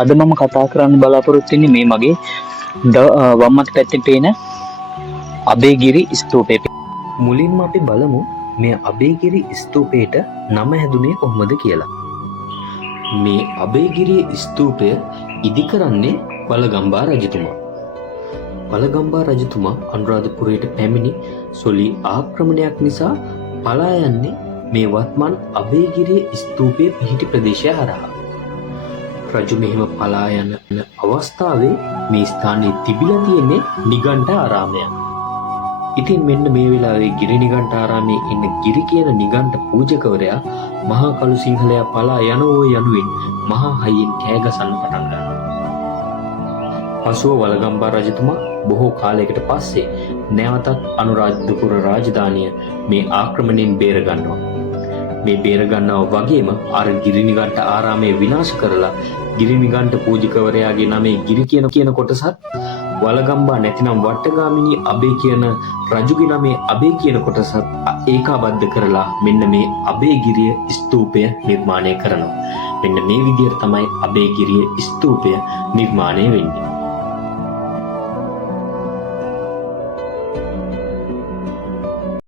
අද මම කතා කරන්න බලාපොරොත්තු වෙන්නේ මේ මගේ වම් අත පැත්තේ පේන අබේගිරි ස්තූපය. මුලින්ම අපි බලමු මේ අබේගිරි ස්තූපයට නම හැදුනේ කොහොමද කියලා. මේ අබේගිරි ස්තූපය ඉදි කරන්නේ බලගම්බා රජතුමා. බලගම්බා රජතුමා අනුරාධපුරයට පැමිණි සොළි ආක්‍රමණයක් නිසා පලා යන්නේ මේ වත්මන් අබේගිරි ස්තූපයේ පිහිටි ප්‍රදේශය හරහා. රජු මෙහෙම පලා යන අවස්ථාවේ මේ ස්ථානයේ තිබිලා තියෙන්නේ නිගණ්ඨ ආරාමය. ඉතින් මෙන්න මේ වෙලාවේ ගිරි නිගණ්ඨ ආරාමයේ ඉන්න ගිරි කියන නිගණ්ඨ පූජකවරයා මහා කළු සිංහලයා පලා යනෝ යනුවෙන් මහා හයියෙන් කෑ ගසන්න පටන් ගන්නවා. පසුව වලගම්බා රජතුමා බොහෝ කාලයකට පස්සේ නැවතත් අනුරාධපුර රාජධානිය මේ ආක්‍රමණයෙන් බේර ගන්නවා. මේ බේර ගන්නවා වගේම අර ගිරි නිගණ්ඨ ආරාමය විනාශ කරලා ගිරි නිගණ්ඨ පූජකවරයාගේ නමේ ගිරි කියන කොටසත් වලගම්බා නැතිනම් වට්ටගාමිනී අබේ කියන රජුගේ නමේ අබේ කියන කොටසත් ඒකාබද්ධ කරලා මෙන්න මේ අබේගිරිය ස්තූපය නිර්මාණය කරනවා. මෙන්න මේ විදිහට තමයි අබේගිරිය ස්තූපය නිර්මාණය වෙන්නේ.